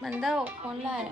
mình đâu con lại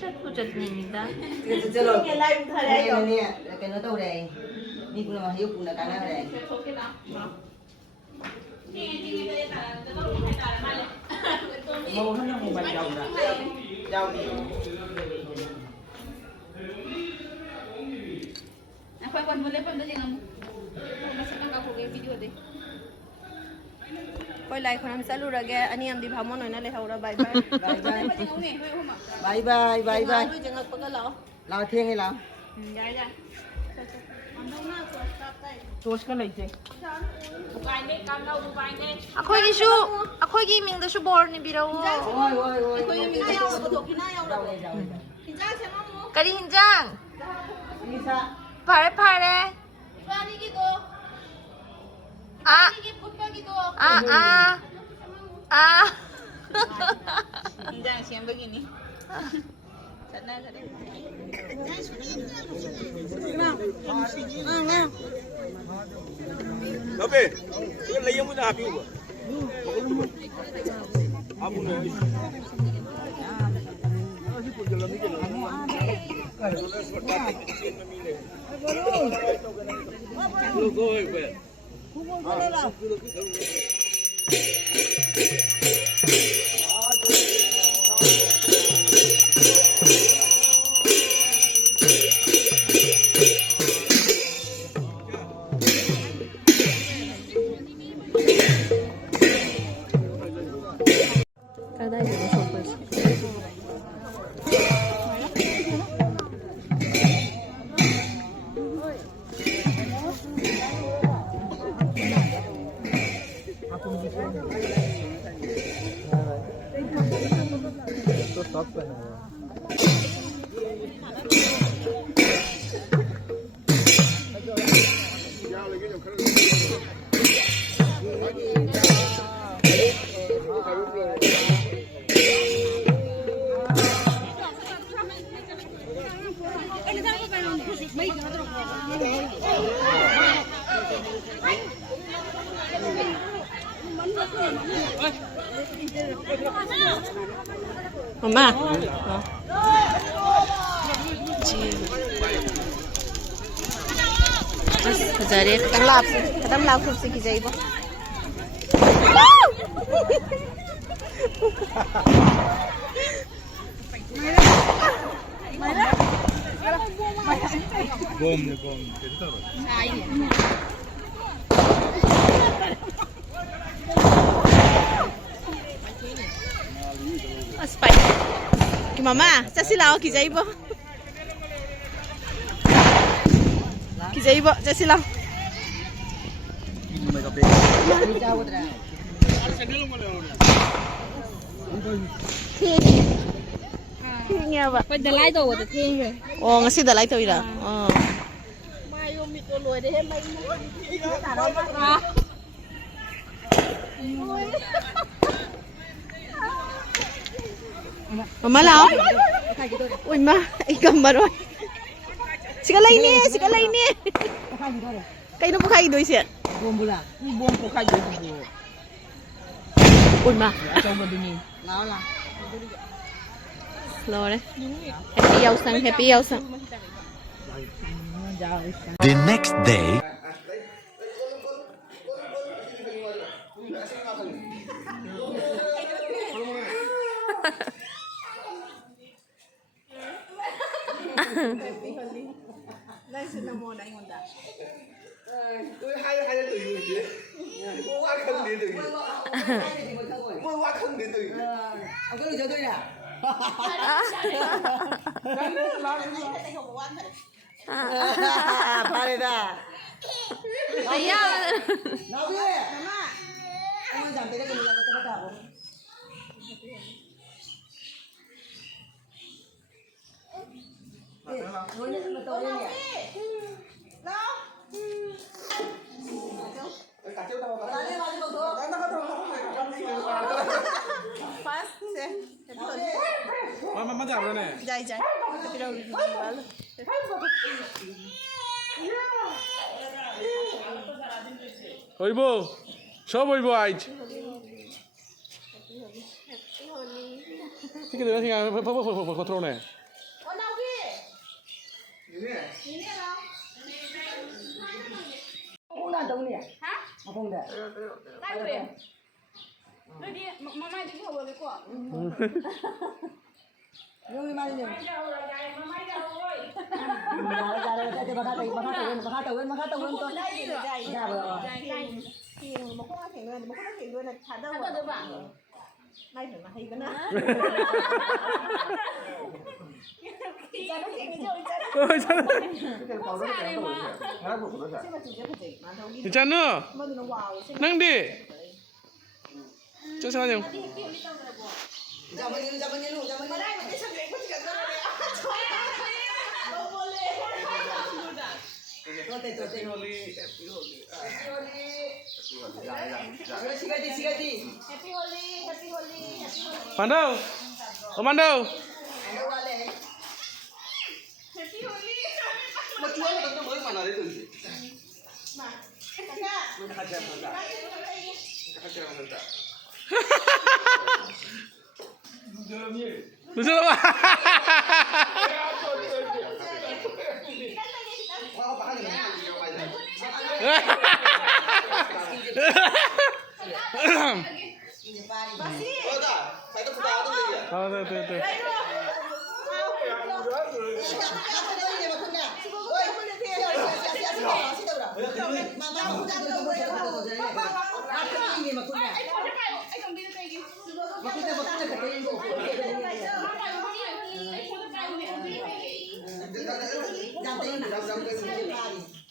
chất của chất nhìn ta cái nó tàu đèn đi cũng là hiếu cũng là cái nào đèn màu nó không bằng dầu nè dầu đi Apa yang boleh pun dah jangan masuk kan kau ke video deh. Koi like kau nampak lu raga, ani am di bhamon hoina le thau ra bye bye. bye bye bye bye Lu jangan pegal lau. lao thiên hay lao Ya ya. toast cái này chứ 아코이기 민도슈 보르니 비라오 ôi ôi ôi Koi yang minta yang betul kena yang dầu này dầu này Hinjang siapa mu? 까리 힌장 đi xa 파레 파레 Ibu gitu. 아 Ini putpa gitu. 아 Hinjang siapa begini? Sana sana. Tapi, itu lagi yang muda api apa? Abu ni. Asyik pun jalan ni jalan. Lu go away. Kada ini fokus तो सब पहना हुआ 엄마 Jadi kadang lap kursi kita ibu. Bom ni bom, kita tahu. Aspek. Mama, saya sih lau kita ibu. 기자이버 자실랑 tingnya ba Pada lai tu, pada ting je. oh ngasi dah lai tu ira oh Mama lao ui ma ikam baru sikala ini kayo na po kayo doy siya Bom pula. Ni bom ko kayo dito. ui ma Asaw mo din ni. Lao la. lo đấy happy yaw sang The next day, tôi hay là từ gì cô qua không đến từ cô qua không đến từ Ông cứ cho tôi nè. Pare da. ayah Nào đi. Mama. Ông giảm tới đây mình làm cái gì không? Ngồi nhận mà tôi đi. pas ya Mama giảm rồi này. jai jai tapi dah lalu হইব সব হইব আজ ঠিক আছে ঠিক আছে কত নে Ông đang đâu nè? Hả? Mà không để. Lai tu. Lu dia mama dia kau boleh kau. Rồi mà đi. Mama dia oi. Ra đây để bác tàu lên tôi. Ra rồi. thì mà không có thể người là thả đâu Kau tu bang. nay phải mà hay cái nữa ôi trời đi 괜찮아 mà nó wow 낭디 저 사장 Zaman ni lu. Happy Holi. Happy Holi. 만다우 만다우 Happy Holi. mà chúa là tôi mới mà nói đến từ gì Đúng chưa đâu 네. Ai không biết cái gì.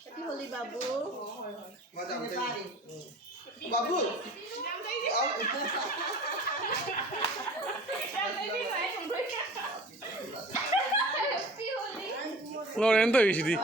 Happy Holi babu babu lo đến từ gì đi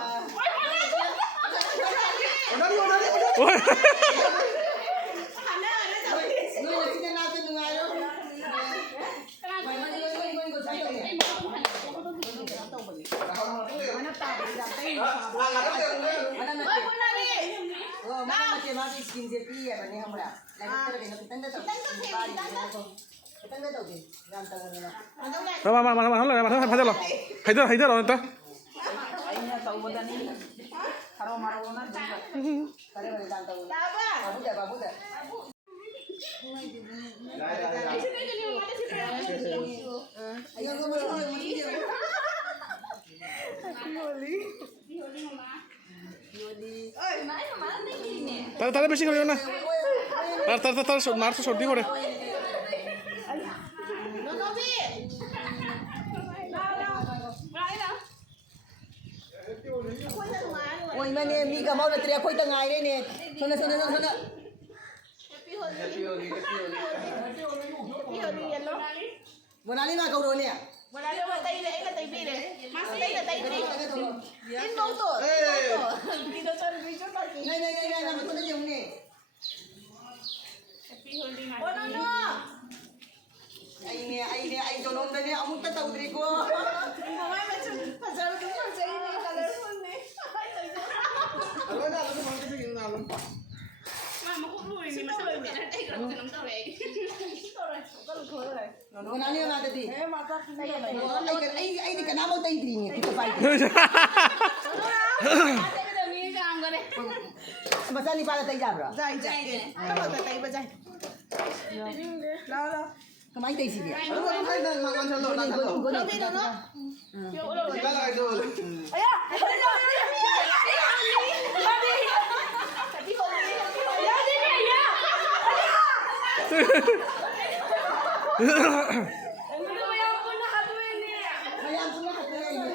mà phải rồi thấy rồi ta তাহলে বেশি করিও না তার মার তো সর্দি করে Lại nào. Ôi mà nè, mi cả mau là tre khôi tầng ngày đây nè. Thôi nè. Happy Holi yellow. Vừa nãy mà câu rồi nè. Wala naman tayo na ina tayo bire. Mas tayo na tayo bire. In mo to. Dito sa video pa. Ngay, mà tôi nó dùng nè. Happy Holi nga. Ano no? Ay nè, ay doon na nè, among tataw diri ko. Mamay medyo pasal ko sa inyo colorful ne. Ano na, ano man kasi yung nalang pa. Mama ko po, hindi masabay mo. Ay, grabe ka ng tao eh. Vừa nãy nè mà tadi. Eh mata tayo na. Ay di ka na mo tayo diri nè, kita pa. Ate ko daw, hindi ka ang gare. Basta ni pala tayo jabra. Jai. Kamu tayo ba jai? Lao. Kamay tayo sige. Ano ba yung kayo na makansan lo? Ano dito no? Ilalakay doon. Aya. Happy Holi. Yadi na ya. Ano ba yan po nakatuwin niya? Kaya ang pula ka tayo.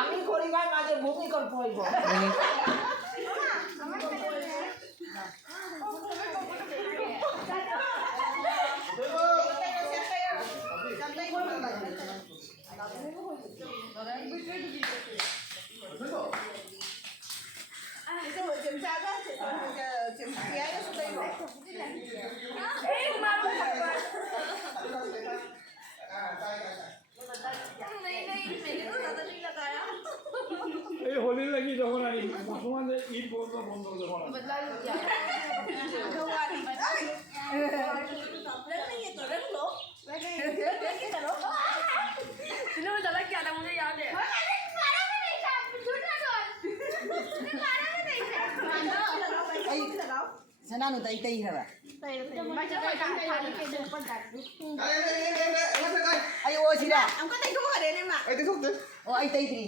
আমি করে ভাই মাঝে ভূমি করব হইব এই হোলির লাগি যখন আই বর্তমানে ঈদ বন্ধ যখন Ay, sana no tayo haba. Ay, oo sila. Ang katay ko rin ma. Ay, ito sokte. O ay tayo diri.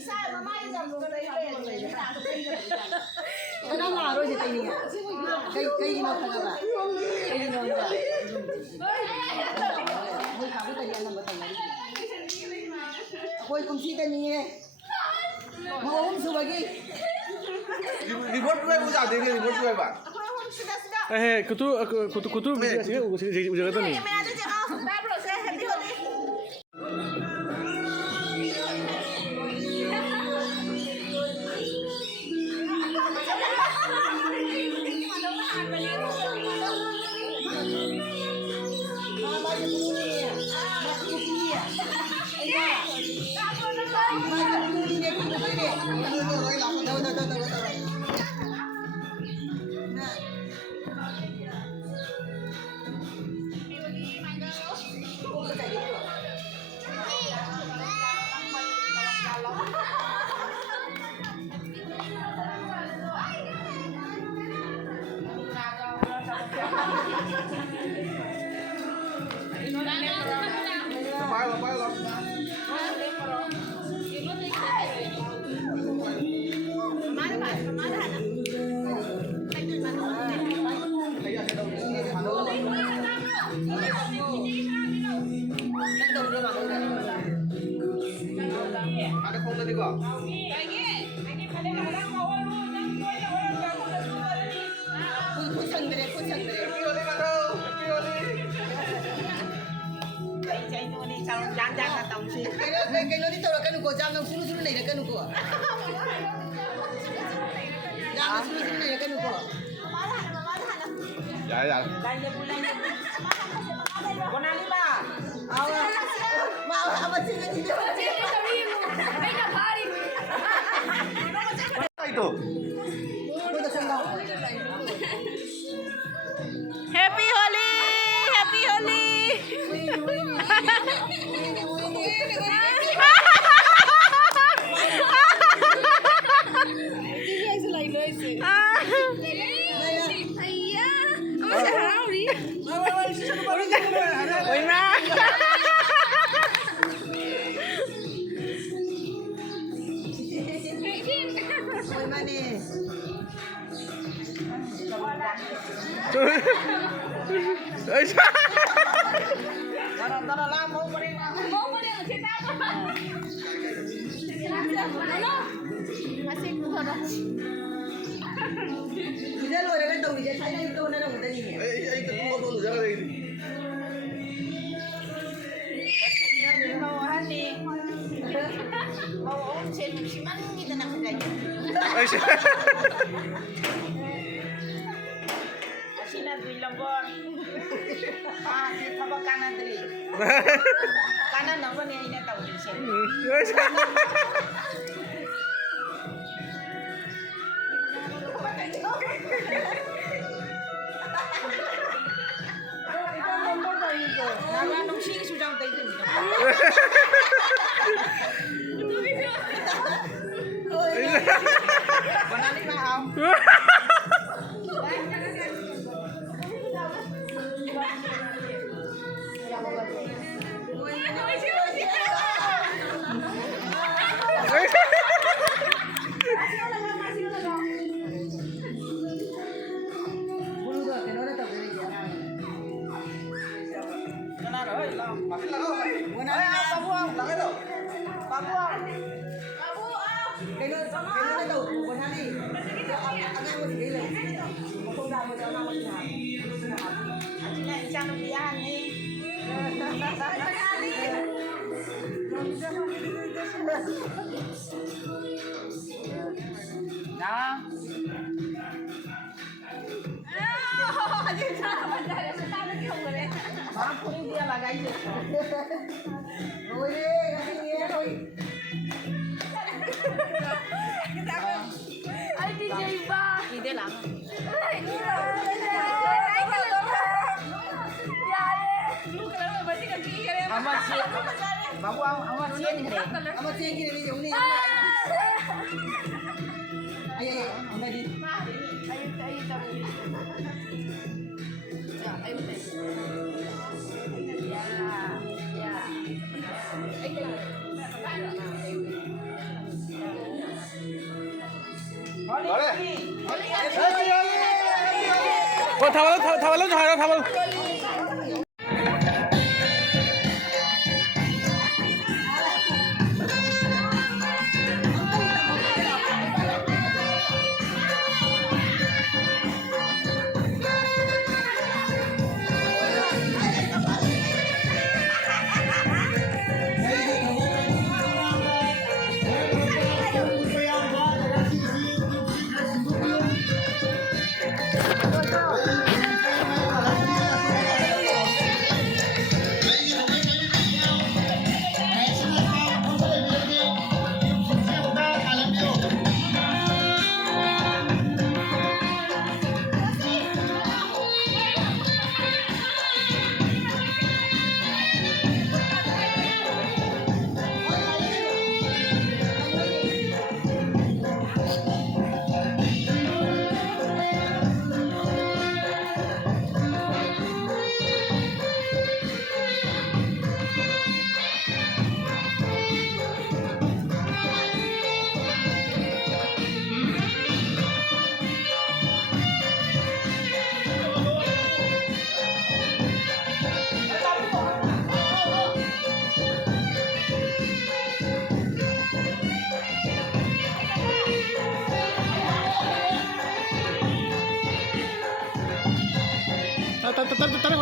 Isa mamay sa mo tayo. Kana nga ro si tayo nga. Kay ino ka ba? Kay ino ka. Hoy, kamu tadi ang nambatan lagi. Hoy, kumsita niya. Mau subagi. Report ko ay busa, tingin report ko ay ba? Ako yung sida. হ্যাঁ কত video আছে ওই জায়গাটা নেই May ano dyan ako. Pablo, say Happy Holi. Lapay lang. Ada kong tadi ko. Kusang dire. Happy Holi ka daw. Happy Holi. Kay no dito ra kanu ko jam nang sunu nei ra kanu ko. Jam sunu nei ra kanu ko. Ya. Konali ba Awa. Maawa amat sila dito. Apa itu? Happy Holi! Happy Holi! Uy na! Oy mane. Tara lang mo pa rin. Bisa lo ada kan tahu bisa saya itu mana nak tadi ni. Ay, tunggu dulu, jangan lagi. Ay, siya. Asina duy lambor. Thaba kanan dili. Kanan napa ni ina tahu di sini. Ay, siya. Nama nung sing sudah tahu itu. Mana ni mahal? Bulu dah kena orang tahu dari dia. Kenapa? Oi, lah. Makin lagaw, ay. Mana Pabuang. Laki daw. Pabuang. kena orang tahu. Mana ni? Agak mesti gila. Kau dah macam mana macam. Asina isang biyahan ni. Nah. Mampu ni dia bagai je. Oi, nanti ni oi. Ide lang. Amat si. Babu amat si ni kere. Amat sih gini ni jauh ni. Ayo, ambil di. Boleh. 어, 다 발라.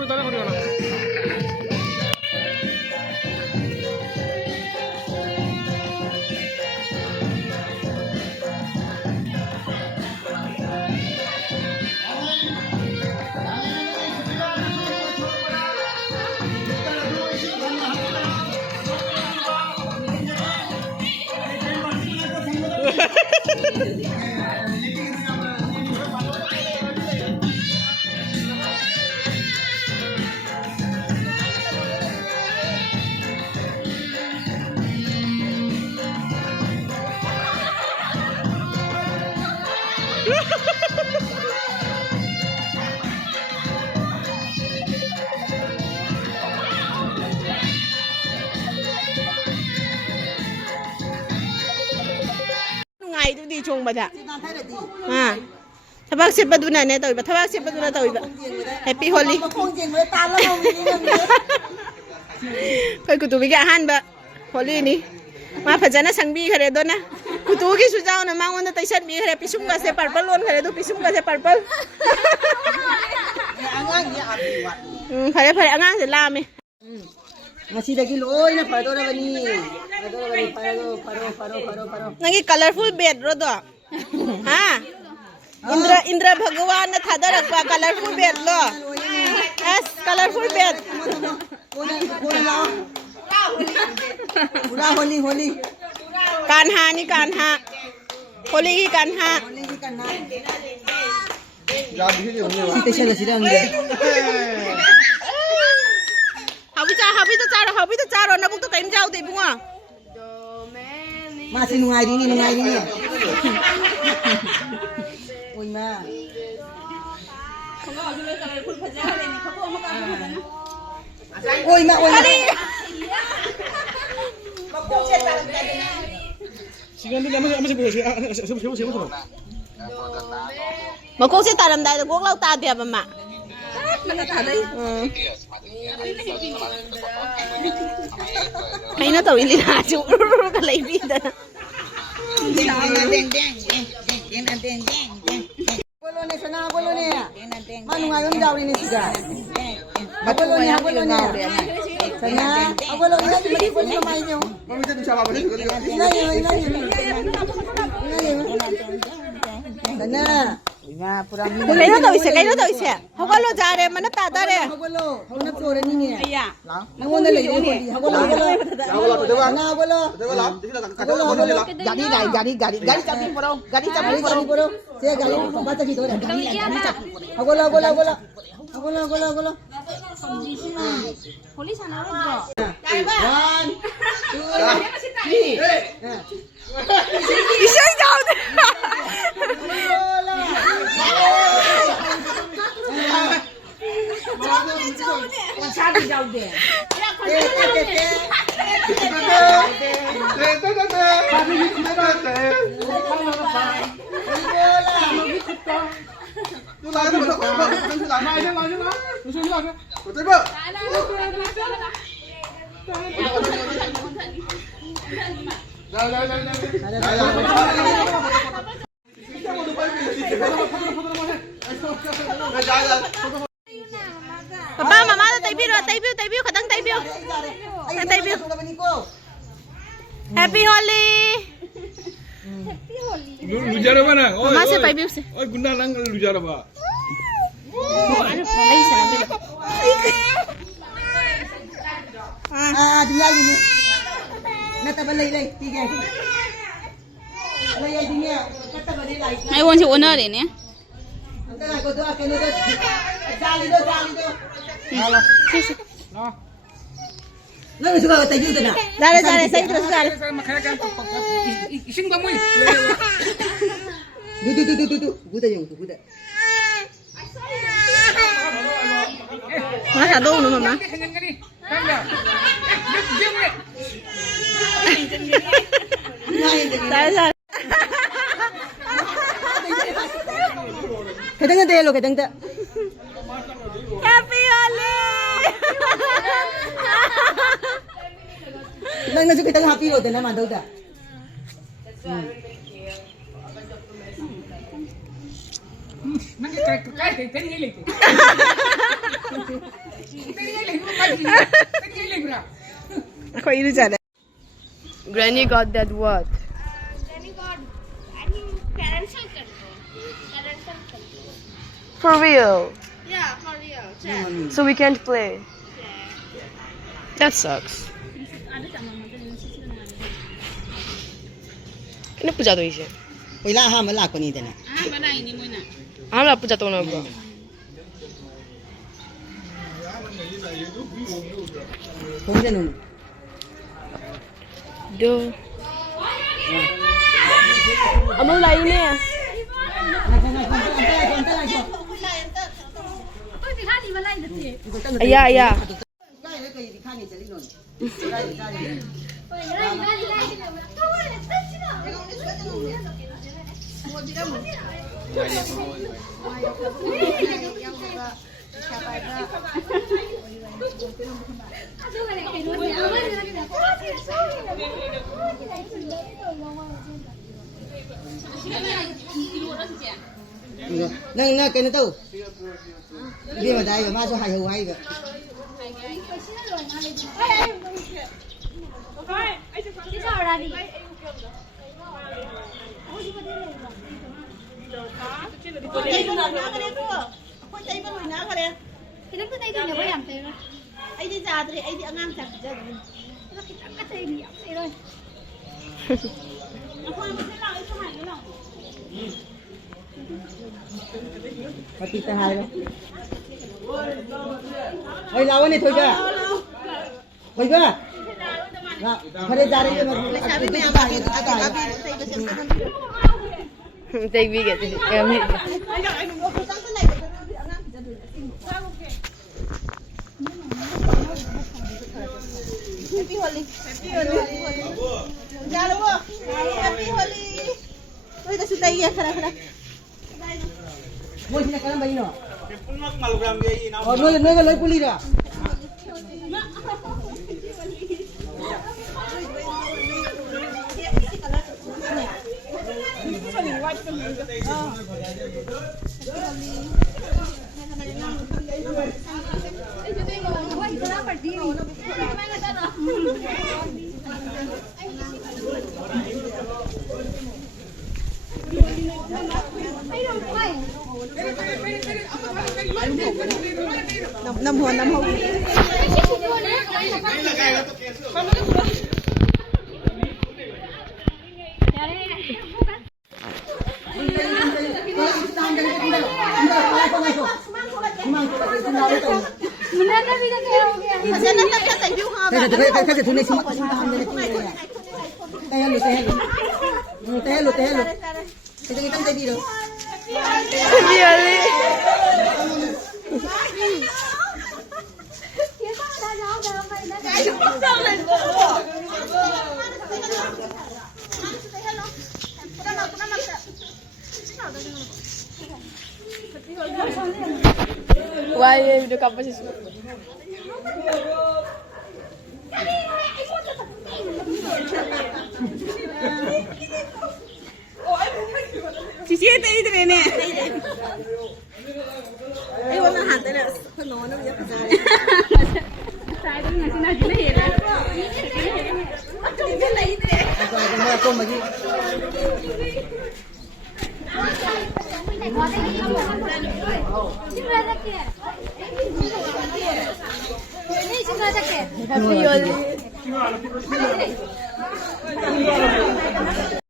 따라 그래요. Ngày tôi đi chung bà dạ. Kita thay dah di. À. ทบักเสียบดูน่ะเนี่ยตัวอีกทบักเสียบดูน่ะตัวอีกแฮปปี้ฮอลลี่ คงจริงเลยตาแล้วมองนี่เรื่องนี้ เคยกูตูวิกอาหารบะฮอลลี่นี่มาพจนาสังบีค่ะเรดนะกูตูกิสุเจ้านะมังวันนั้นไต่ชันบีค่ะเรปิชุมกาเซปาร์เปิลวันค่ะเรดูปิชุมกาเซปาร์เปิล อังอังya abi wat ค่ะเรพาร์อ่างเสร็จแล้วมั้ย masih lagi loy na paro na bani paro nangi colorful bed ro do ha Indra Bhagwan na thadarak pa colorful bed lo yes colorful bed pura holi kanha ni kanha holi ki kanha kita sedang habi to charo na buk to kain jaw te bunga masih nungai ini oi ma oi ma 시간이 남아 세워. makok se taram dai gok lau ta de ba ma hay na to ili na chu ka lai bi da Bolo ni manu ngayon daw ni siga bolo ni sana bolo ni di bolo mai nyo Mami tu siapa balik juga dia. sana ya pura mi kayo to ise hogalo ja re mana ta da re bolo hona chore ni ni ya nangon le yo ni bolo na bolo gari chapi poro se gari baca gitu gari chapi bolo Holi sana ro. 1 2 3 ise jaw de Papa, mama ada tay biu, kadang tay biu. Happy Holi. Lu jara mana? Mama se tay biu se. Oh, guna nang lu jara ba. Ay, sana bila. tinggal ini nata balai tiga lay ini nata balai Ai won si owner de ne. antara ko doa kene do jali do halo nang suka tayu tu na Dale, say terus dale. Ising ba mo eh? du buda yung buda Masa do no mama. Dale. kadang ta Happy Holi. nang nasu kita happy lo na mandau da Nang kay ngilig. Ako ilu jana. Granny got that what? For real? Yeah, for real. So we can't play? That sucks. Kena puja tu isya. wala ha mala ko ni dana Bana ini mo na. Amla puja tu na bro. kung ganun Do. Amal lain ni. Ayah. nâng cái nó tu đi mà đây mà số hai hữu hay vậy mà chị ta hai đâu ơi lâu này thôi chưa thôi chưa phải ra đây mà Tay bi gitu. Kami. Happy Holi. Jangan lupa. Happy Holi. Oh, itu sudah iya, kara-kara. Mau sini kan bayi no oh no no loi puli dah Năm hồn năm hồn. Wah, ya udah kapan sih? Cici itu ini. Ayo mana hantar ya? Penuh nih ya pesan. Saya tuh ngasih nasi nih ya. Aku juga lagi deh. Aku lagi. Happy Holi.